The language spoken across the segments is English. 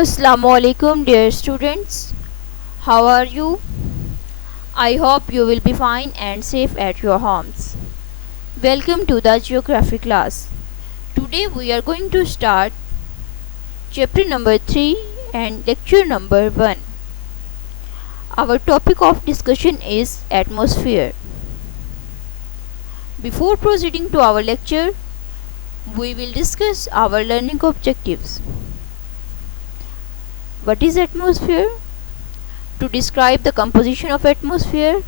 Assalamu alaikum dear students. How are you? I hope you will be fine and safe at your homes. Welcome to the geography class. Today we are going to start chapter number 3 and lecture number 1. Our topic of discussion is atmosphere. Before proceeding to our lecture, we will discuss our learning objectives. What is atmosphere? To describe the composition of atmosphere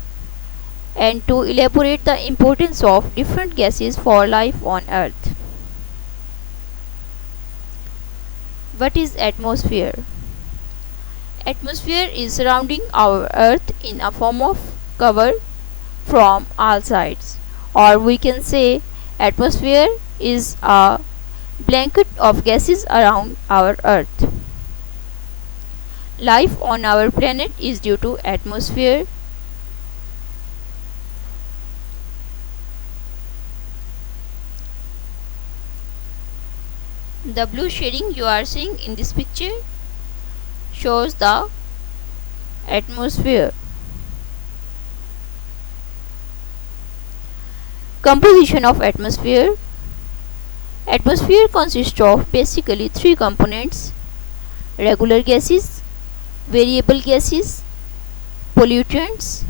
and to elaborate the importance of different gases for life on earth. What is atmosphere? Atmosphere is surrounding our earth in a form of cover from all sides, or we can say atmosphere is a blanket of gases around our earth. Life on our planet is due to atmosphere. The blue shading you are seeing in this picture shows the atmosphere. Composition of atmosphere. Atmosphere consists of basically three components: regular gases, variable gases, pollutants.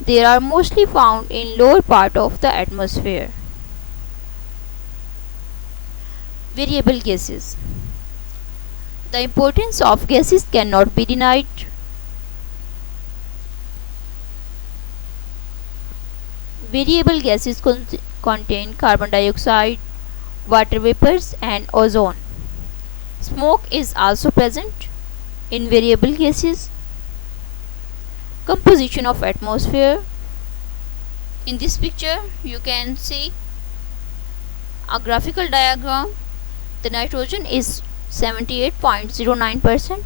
They are mostly found in lower part of the atmosphere. Variable gases. The importance of gases cannot be denied. Variable gases contain carbon dioxide, water vapors and ozone. Smoke is also present in variable gases. Composition of atmosphere. In this picture you can see a graphical diagram. The nitrogen is 78.09%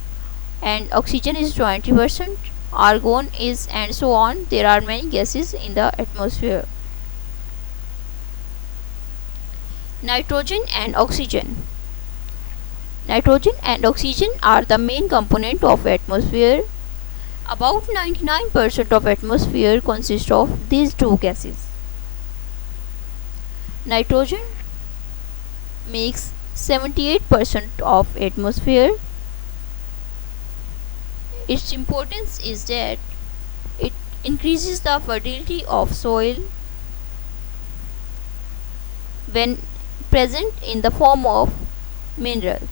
and oxygen is 20%, argon is, and so on. There are many gases in the atmosphere. Nitrogen and oxygen. Nitrogen and oxygen are the main component of atmosphere. About 99% of atmosphere consists of these two gases. Nitrogen makes 78% of atmosphere. Its importance is that it increases the fertility of soil when present in the form of minerals.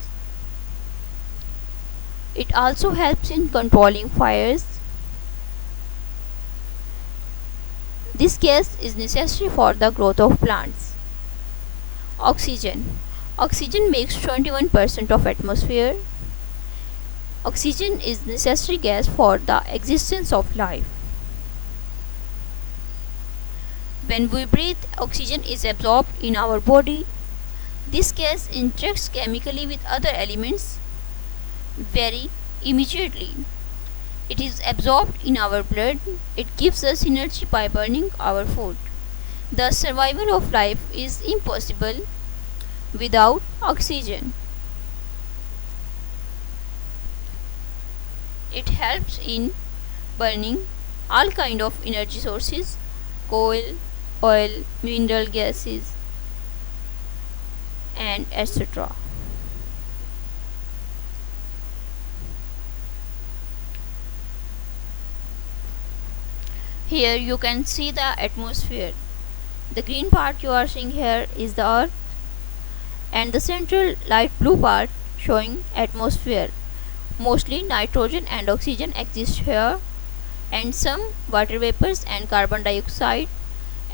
It also helps in controlling fires. This gas is necessary for the growth of plants. Oxygen. Oxygen makes 21% of atmosphere. Oxygen is necessary gas for the existence of life. When we breathe, oxygen is absorbed in our body. This gas interacts chemically with other elements very immediately. It is absorbed in our blood. It gives us energy by burning our food. The survival of life is impossible without oxygen. It helps in burning all kind of energy sources: coal, oil, mineral gases, and etc. Here you can see the atmosphere. The green part you are seeing here is the earth, and the central light blue part showing atmosphere. Mostly nitrogen and oxygen exist here, and some water vapors and carbon dioxide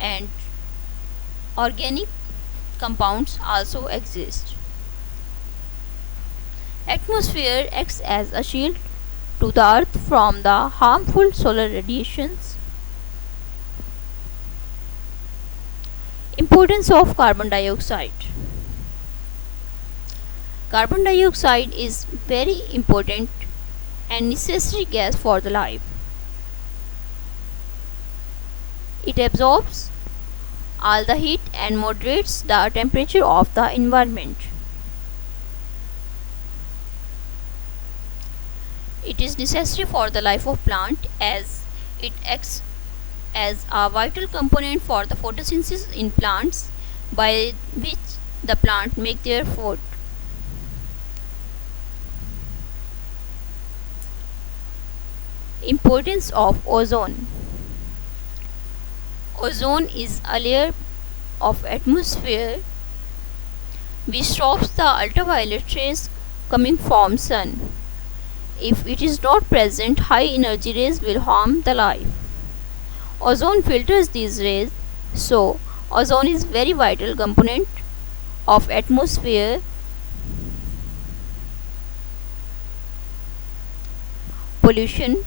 and organic compounds also exist. Atmosphere acts as a shield to the earth from the harmful solar radiations. Importance of carbon dioxide. Carbon dioxide is very important and necessary gas for the life. It absorbs all the heat and moderates the temperature of the environment. It is necessary for the life of plant as it acts as a vital component for the photosynthesis in plants by which the plant make their food. Importance of ozone. Ozone is a layer of atmosphere which stops the ultraviolet rays coming from sun. If it is not present, high energy rays will harm the life. Ozone filters these rays, so ozone is very vital component of atmosphere. Pollution.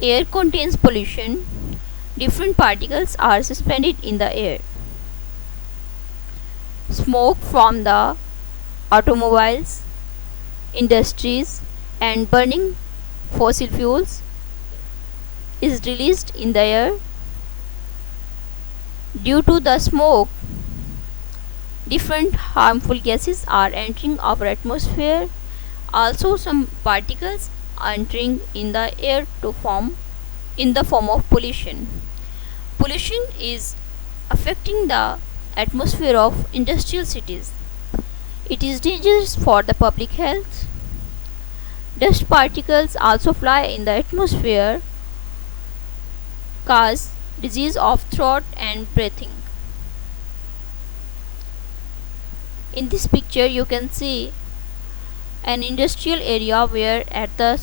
Air contains pollution. Different particles are suspended in the air. Smoke from the automobiles, industries, and burning fossil fuels is released in the air. Due to the smoke, different harmful gases are entering our atmosphere. Also, some particles are entering in the air to form in the form of pollution. Pollution is affecting the atmosphere of industrial cities. It is dangerous for the public health. Dust particles also fly in the atmosphere, cause disease of throat and breathing. In this picture you can see an industrial area where at the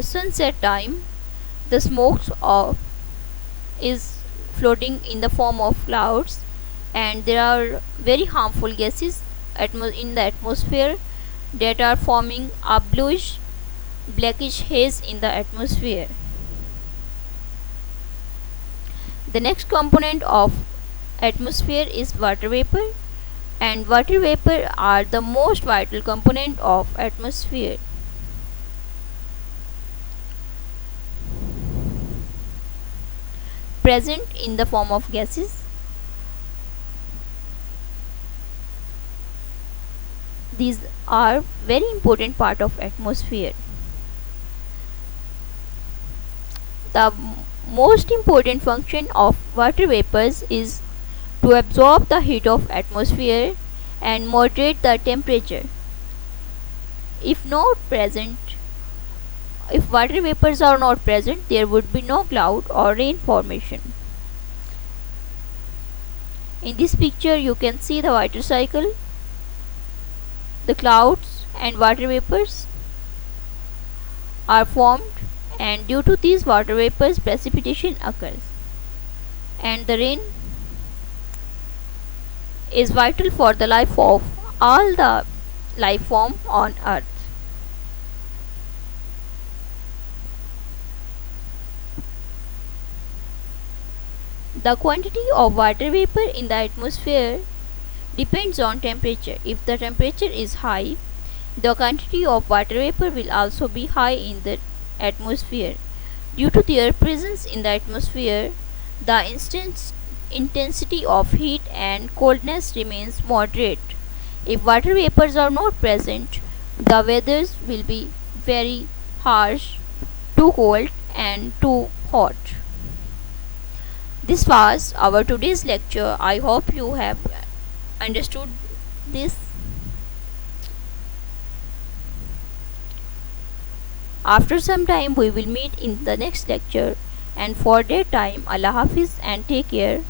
sunset time the smoke is floating in the form of clouds, and there are very harmful gases in the atmosphere that are forming a bluish blackish haze in the atmosphere. The next component of atmosphere is water vapor, and water vapor are the most vital component of atmosphere. Present in the form of gases. These are very important part of atmosphere. The most important function of water vapors is to absorb the heat of atmosphere and moderate the temperature. If water vapors are not present, there would be no cloud or rain formation. In this picture you can see the water cycle. The clouds and water vapors are formed, and due to these water vapors precipitation occurs, and the rain is vital for the life of all the life form on earth. The quantity of water vapor in the atmosphere depends on temperature. If the temperature is high, the quantity of water vapor will also be high in the atmosphere. Due to their presence in the atmosphere, the intensity of heat and coldness remains moderate. If water vapors are not present, the weathers will be very harsh, too cold and too hot. This was our today's lecture. I hope you have understood this. After some time we will meet in the next lecture, and for that time Allah Hafiz and take care.